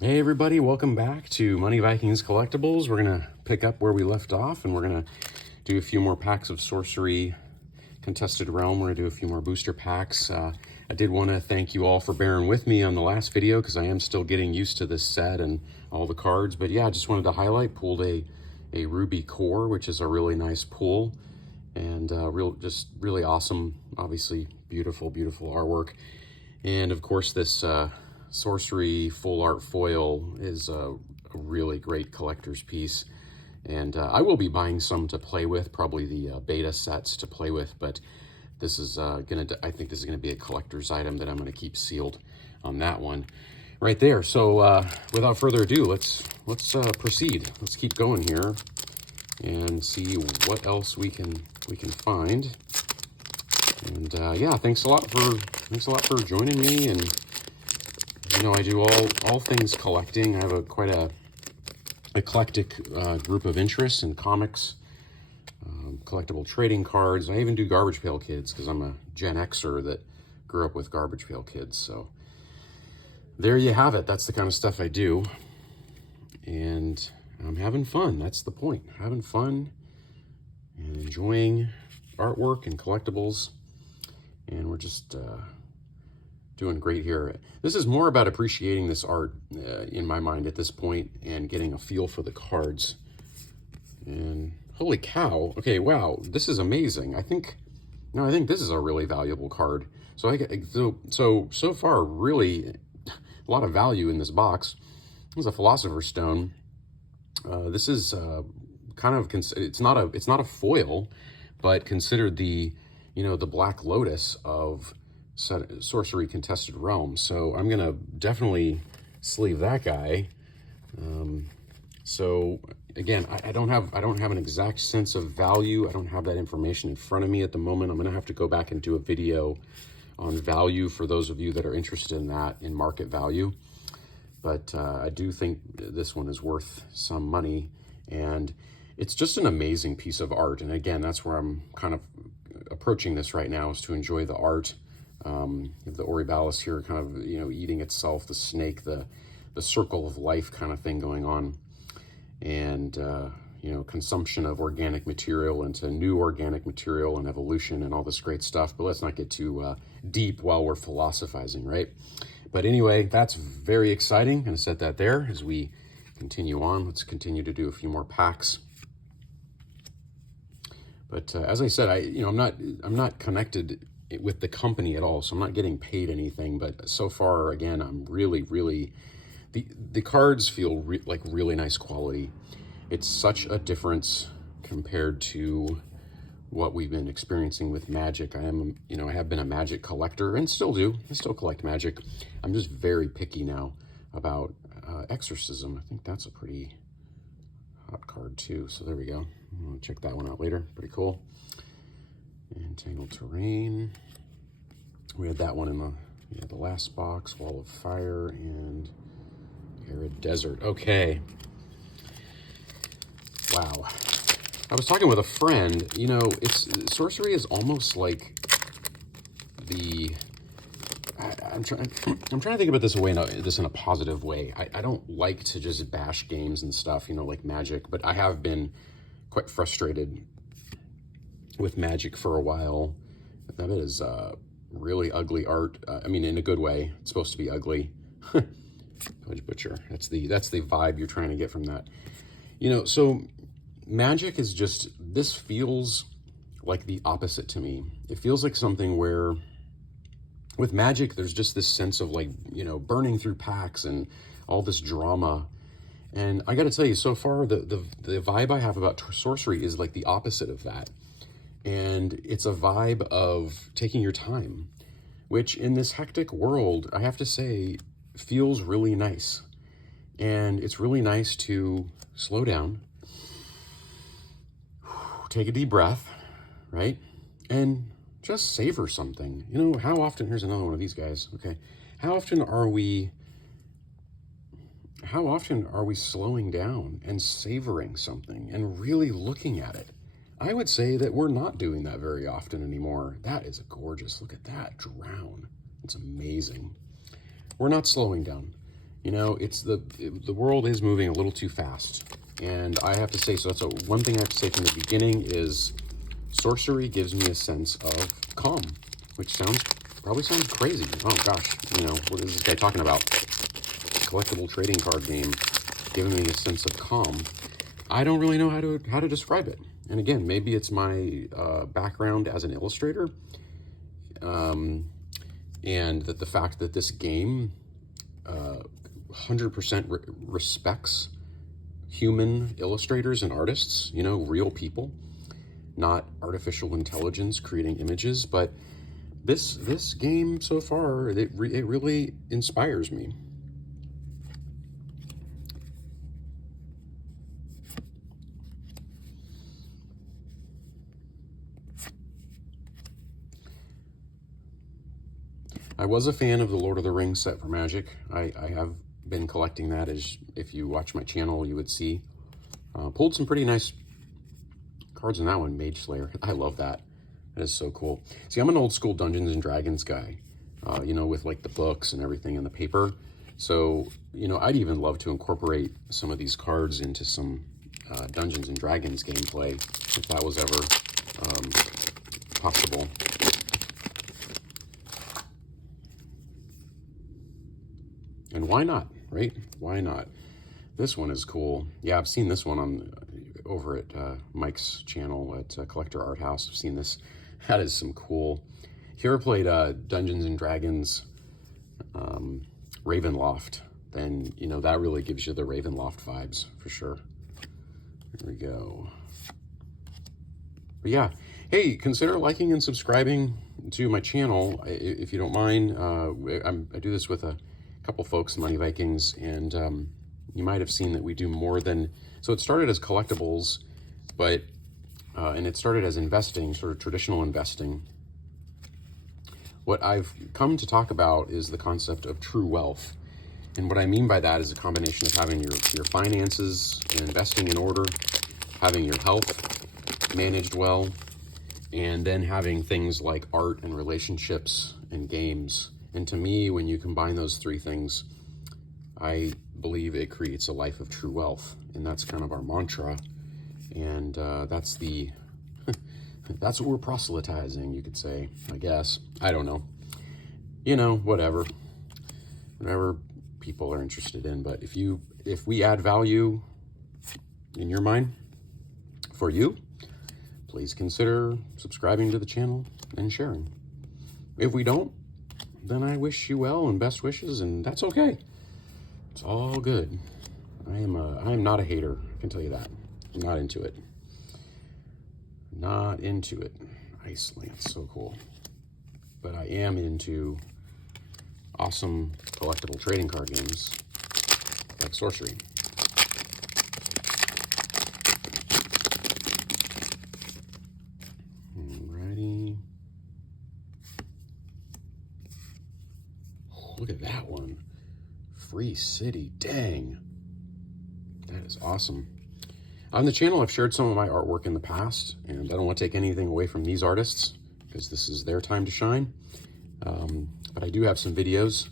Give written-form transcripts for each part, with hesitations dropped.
Hey everybody, welcome back to Money Vikings Collectibles. We're going to pick up where we left off and we're going to do a few more packs of Sorcery Contested Realm. We're going to do a few more booster packs. I did want to thank you all for bearing with me on the last video because I am still getting used to this set and all the cards. But yeah, I just wanted to highlight, pulled a Ruby Core, which is a really nice pull and just really awesome, obviously beautiful artwork. And of course this Sorcery full art foil is a really great collector's piece, and I will be buying some to play with, probably the beta sets to play with, but this is I think this is gonna be a collector's item that I'm gonna keep sealed on that one right there. So without further ado, let's proceed. Let's keep going here and see what else we can find. And yeah, thanks a lot for joining me. And you know, I do all things collecting. I have quite a eclectic group of interests in comics, collectible trading cards. I even do Garbage Pail Kids because I'm a Gen Xer that grew up with Garbage Pail Kids. So there you have it. That's the kind of stuff I do. And I'm having fun. That's the point. Having fun and enjoying artwork and collectibles. And we're just doing great here. This is more about appreciating this art in my mind at this point and getting a feel for the cards. And holy cow, okay, wow, this is amazing. I think this is a really valuable card. So far, really a lot of value in this box. This is a Philosopher's Stone. This is kind of, it's not a foil, but considered the, you know, the Black Lotus of Sorcery Contested Realm. So I'm gonna definitely sleeve that guy. So again, I don't have an exact sense of value. I don't have that information in front of me at the moment. I'm gonna have to go back and do a video on value for those of you that are interested in that, in market value. But I do think this one is worth some money, and it's just an amazing piece of art. And again, that's where I'm kind of approaching this right now, is to enjoy the art. The Oribalis here kind of, you know, eating itself, the snake, the circle of life kind of thing going on. And, you know, consumption of organic material into new organic material and evolution and all this great stuff. But let's not get too deep while we're philosophizing, right? But anyway, that's very exciting. I'm gonna set that there as we continue on. Let's continue to do a few more packs. But as I said, I'm not connected with the company at all, so I'm not getting paid anything. But so far, again, I'm really the cards feel like really nice quality. It's such a difference compared to what we've been experiencing with Magic. I have been a Magic collector and still do. I still collect Magic. I'm just very picky now about Exorcism. I think that's a pretty hot card too. So there we go. I'll check that one out later. Pretty cool. Entangled Terrain. We had that one in the last box. Wall of Fire and Arid Desert. Okay. Wow. I was talking with a friend. You know, Sorcery is almost like I'm trying to think about this in a positive way. I don't like to just bash games and stuff, you know, like Magic, but I have been quite frustrated with Magic for a while. That is really ugly art. I mean, in a good way. It's supposed to be ugly. Village Butcher. That's the vibe you're trying to get from that. You know, so Magic is just, this feels like the opposite to me. It feels like something where with Magic, there's just this sense of, like, you know, burning through packs and all this drama. And I got to tell you, so far, the vibe I have about Sorcery is like the opposite of that. And it's a vibe of taking your time, which in this hectic world, I have to say, feels really nice. And it's really nice to slow down, take a deep breath, right? And just savor something. You know, how often, here's another one of these guys, okay? How often are we slowing down and savoring something and really looking at it? I would say that we're not doing that very often anymore. That is gorgeous. Look at that, Drown. It's amazing. We're not slowing down. You know, the world is moving a little too fast. And I have to say, so that's one thing I have to say from the beginning is Sorcery gives me a sense of calm, which probably sounds crazy. Oh gosh, you know, what is this guy talking about? Collectible trading card game giving me a sense of calm. I don't really know how to describe it. And again, maybe it's my background as an illustrator, and that the fact that this game 100% respects human illustrators and artists, you know, real people, not artificial intelligence creating images. But this game so far, it really inspires me. I was a fan of the Lord of the Rings set for Magic. I have been collecting that, as if you watch my channel, you would see. Pulled some pretty nice cards in that one, Mage Slayer. I love that. That is so cool. See, I'm an old school Dungeons and Dragons guy, you know, with like the books and everything and the paper. So, you know, I'd even love to incorporate some of these cards into some Dungeons and Dragons gameplay, if that was ever possible. And why not, right? Why not? This one is cool. Yeah, I've seen this one over at Mike's channel at Collector Art House. I've seen this. That is some cool. If you ever played Dungeons and Dragons Ravenloft, then, you know, that really gives you the Ravenloft vibes for sure. Here we go. But yeah, hey, consider liking and subscribing to my channel if you don't mind. I do this with a couple folks, Money Vikings, and you might have seen that we do more than, so it started as collectibles, but and it started as investing, sort of traditional investing. What I've come to talk about is the concept of true wealth. And what I mean by that is a combination of having your finances and investing in order, having your health managed well, and then having things like art and relationships and games. And to me, when you combine those three things, I believe it creates a life of true wealth. And that's kind of our mantra. And that's that's what we're proselytizing, you could say, I guess. I don't know. You know, whatever people are interested in. But if we add value in your mind for you, please consider subscribing to the channel and sharing. If we don't, then I wish you well and best wishes, and that's okay. It's all good. I am not a hater, I can tell you that. I'm not into it. Not into it. Iceland, so cool. But I am into awesome collectible trading card games like Sorcery. Alrighty. Look at that one. Free City, dang. That is awesome. On the channel, I've shared some of my artwork in the past, and I don't want to take anything away from these artists because this is their time to shine. But I do have some videos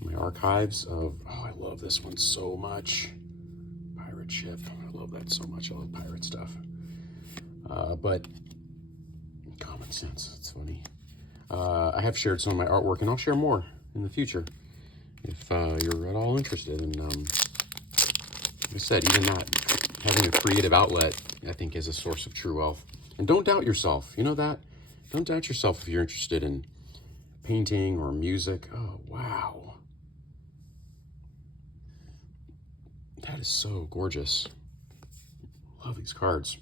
in my archives of, oh, I love this one so much. Pirate ship, I love that so much. I love pirate stuff. But common sense, it's funny. I have shared some of my artwork, and I'll share more in the future if you're at all interested. And like I said, even that, having a creative outlet, I think, is a source of true wealth. And don't doubt yourself. You know that? Don't doubt yourself if you're interested in painting or music. Oh, wow. That is so gorgeous. Love these cards.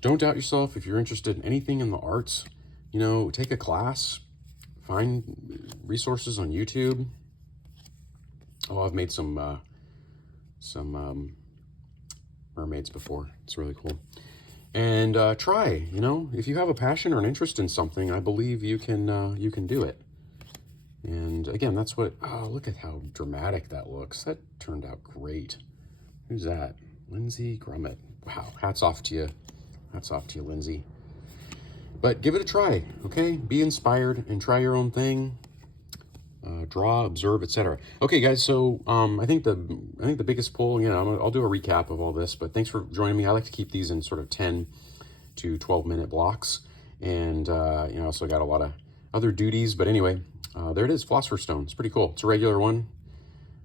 Don't doubt yourself if you're interested in anything in the arts. You know, take a class, find resources on YouTube. Oh, I've made some mermaids before. It's really cool. And try, you know, if you have a passion or an interest in something, I believe you can do it. And again, that's what, oh, look at how dramatic that looks. That turned out great. Who's that? Lindsay Grummett. Wow, hats off to you. Hats off to you, Lindsay. But give it a try, okay? Be inspired and try your own thing. draw, observe, etc. Okay, guys. So I think the biggest pull. You know, I'll do a recap of all this. But thanks for joining me. I like to keep these in sort of 10 to 12-minute blocks, and you know, also got a lot of other duties. But anyway, there it is, Philosopher Stone. It's pretty cool. It's a regular one.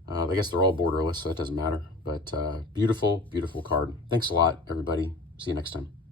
I guess they're all borderless, so that doesn't matter. But beautiful, beautiful card. Thanks a lot, everybody. See you next time.